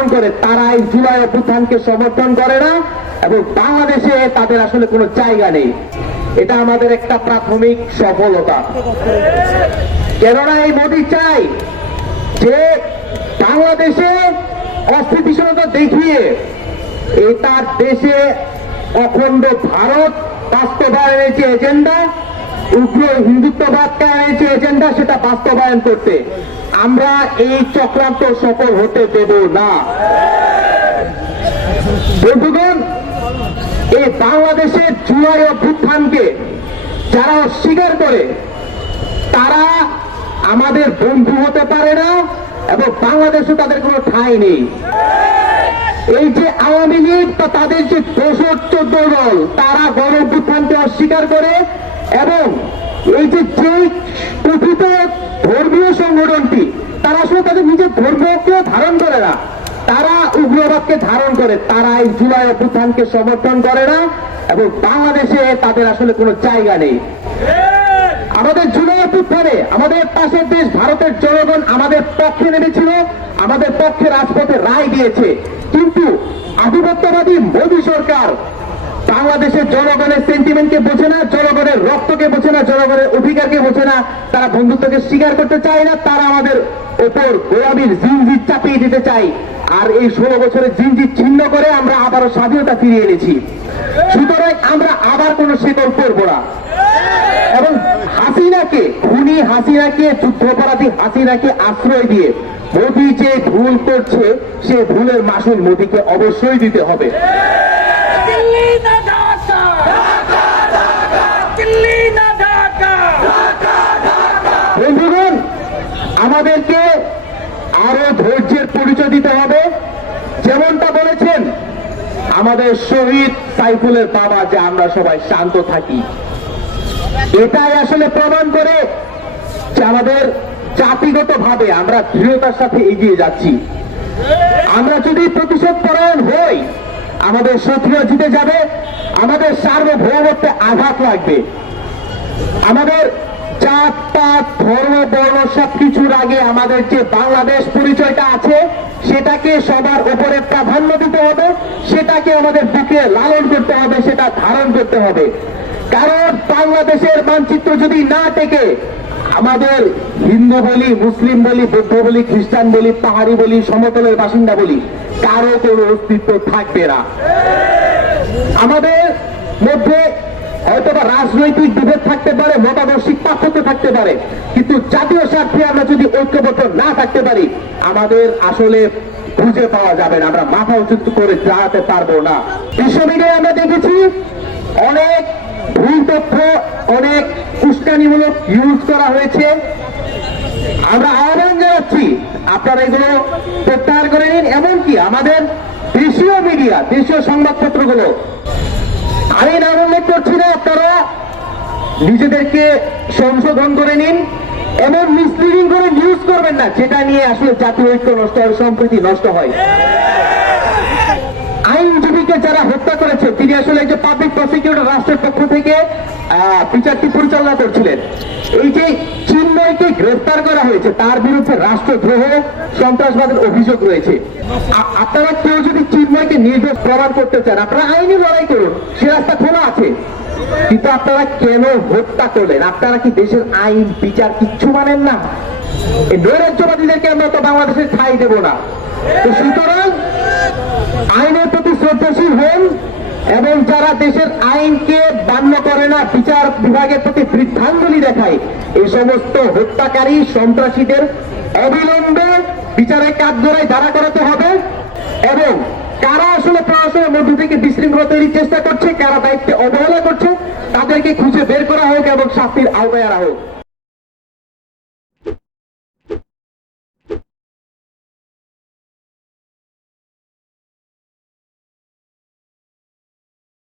ধারণ করে তারা এই জুলাই অভ্যুত্থানকে সমর্থন করে না এবং বাংলাদেশে তাদের আসলে কোনো জায়গা নেই। এটা আমাদের একটা প্রাথমিক সফলতা। কেননা এই মোদী চাই যে বাংলাদেশে অস্থিতিশীলতা দেখিয়ে এই তার দেশে অখণ্ড ভারত বাস্তবায়নের যে এজেন্ডা, উগ্র হিন্দুত্ববাদ কায়ের যে এজেন্ডা, সেটা বাস্তবায়ন করতে। আমরা এই চক্রান্ত সফল হতে দেব না। বন্ধুগণ, এই বাংলাদেশের জুলাই অভ্যুত্থানকে যারা অস্বীকার করে, তারা আমাদের বন্ধু হতে পারে না এবং বাংলাদেশে তাদের কোনো ঠাঁই নেই। এই যে আওয়ামী লীগ বা তাদের যে দোষর চোদ্দ দল, তারা গণ অভ্যুত্থানকে অস্বীকার করে এবং এই যে যে কথিত ধর্মীয় সংগঠনটি, তারা আসলে তাদের নিজের ধর্মকে ধারণ করে না, তারা উগ্রবাদকে ধারণ করে তারা এই জুলাই অভ্যুত্থানকে সমর্থন করে না, এবং বাংলাদেশে তাদের আসলে কোনো জায়গা নেই। আমাদের জুলাই অভ্যুত্থানে আমাদের পাশের দেশ ভারতের জনগণ আমাদের পক্ষে নেমেছিল, আমাদের পক্ষে রাজপথে রায় দিয়েছে। কিন্তু আধিপত্যবাদী মোদী সরকার বাংলাদেশের জনগণের সেন্টিমেন্টকে বোঝে না, জনগণের রক্তকে বোঝে না, জনগণের অধিকারকে বোঝে না, তারা বন্ধুত্বকে স্বীকার করতে চায় না, তারা আমাদের ওপর গোলামীর জিনজিত চাপিয়ে দিতে চাই আর এই ষোলো বছরের জিনজিত ছিন্ন করে আমরা আবারও স্বাধীনতা ফিরিয়ে এনেছি। সুতরাং আমরা আবার কোনো শিকল করব না। এবং হাসিনাকে, খুনি হাসিনাকে, যুদ্ধাপরাধী হাসিনাকে আশ্রয় দিয়ে মোদী যে ভুল করছে, সে ভুলের মাসুল মোদীকে অবশ্যই দিতে হবে দিল্লি না ঢাকা দিল্লি না ঢাকা বন্ধুগণ আমাদেরকে আরও ধৈর্যের পরিচয় দিতে হবে। যেমনটা বলেছেন আমাদের শহীদ সাইফুলের বাবা যে আমরা সবাই শান্ত থাকি। এটাই আসলে প্রমাণ করে যে আমাদের জাতিগত ভাবে আমরা দৃঢ়তার সাথে এগিয়ে যাচ্ছি। আমরা যদি প্রতিশোধ পরায়ণ হই, আমাদের শত্রুরা জিতে যাবে, আমাদের সার্বভৌমত্বে আঘাত লাগবে। আমাদের বর্ণ সবকিছুর আগে আমাদের যে বাংলাদেশ পরিচয়টা আছে, সেটাকে সবার উপরে প্রাধান্য দিতে হবে, সেটাকে আমাদের বুকে লালন করতে হবে, সেটা ধারণ করতে হবে। কারণ বাংলাদেশের মানচিত্র যদি না টেকে, আমাদের হিন্দু বলি, মুসলিম বলি, বৌদ্ধ বলি, খ্রিস্টান বলি, পাহাড়ি বলি, সমতলের বাসিন্দা বলি, কারও কোনো অস্তিত্ব থাকবে না। আমাদের মধ্যে হয়তো বা রাজনৈতিক বিভেদ থাকতে পারে, মতাদর্শিক পার্থক্য থাকতে পারে, কিন্তু জাতীয় স্বার্থে আমরা যদি ঐক্যবদ্ধ না থাকতে পারি, আমাদের আসলে খুঁজে পাওয়া যাবে না, আমরা মাথা উচিত করে দাঁড়াতে পারব না। বিশ্ব মিডিয়ায় আমরা দেখেছি, অনেক ভুল তথ্য, অনেক উস্কানিমূলক ইউজ করা হয়েছে। আমরা আহ্বান জানাচ্ছি, আপনারা এগুলো প্রত্যাহার করে নিন, এমনকি আমাদের দেশীয় মিডিয়া দেশীয় সংবাদপত্রগুলো আমি নাম উল্লেখ করছি না, আপনারা নিজেদেরকে সংশোধন করে নিন, এমন মিসলিডিং করে নিউজ করবেন না, যেটা নিয়ে আসলে জাতীয় ঐক্য নষ্ট হয়, সম্প্রীতি নষ্ট হয়। আইনজীবীকে যারা হত্যা করেছে, তিনি আসলে যে পাবলিক প্রসিকিউটর রাষ্ট্রের পক্ষ থেকে বিচারটি পরিচালনা করছিলেন। এই যে চিন্ময়কে গ্রেফতার করা হয়েছে। তার বিরুদ্ধে রাষ্ট্রদ্রোহ, সন্ত্রাসবাদের অভিযোগ রয়েছে। আপনারা কেউ যদি চিন্ময়কে নির্দোষ প্রমাণ করতে চান, আপনারা আইনি লড়াই করুন। সে রাস্তা খোলা আছে। কিন্তু আপনারা কেন হত্যা করলেন? আপনারা কি দেশের আইন, বিচার কিচ্ছু মানেন না? নৈরাজ্যবাদীদেরকে আমরা তো বাংলাদেশের ঠাই দেব না। তো সুতরাং আইনের প্রতি শ্রদ্ধাশীল হন এবং যারা দেশের আইনকে মান্য করে না, বিচার বিভাগের প্রতি বৃদ্ধাঞ্জলি দেখায়। এই সমস্ত হত্যাকারী সন্ত্রাসীদের অবিলম্বে বিচারের কাজ ধরে দাঁড়া করাতে হবে এবং কারা আসলে প্রশাসনের মধ্য থেকে বিশৃঙ্খলা তৈরির চেষ্টা করছে, কারা দায়িত্বে অবহেলা করছে, তাদেরকে খুঁজে বের করা হোক এবং শাস্তির আওতায় আনা হোক।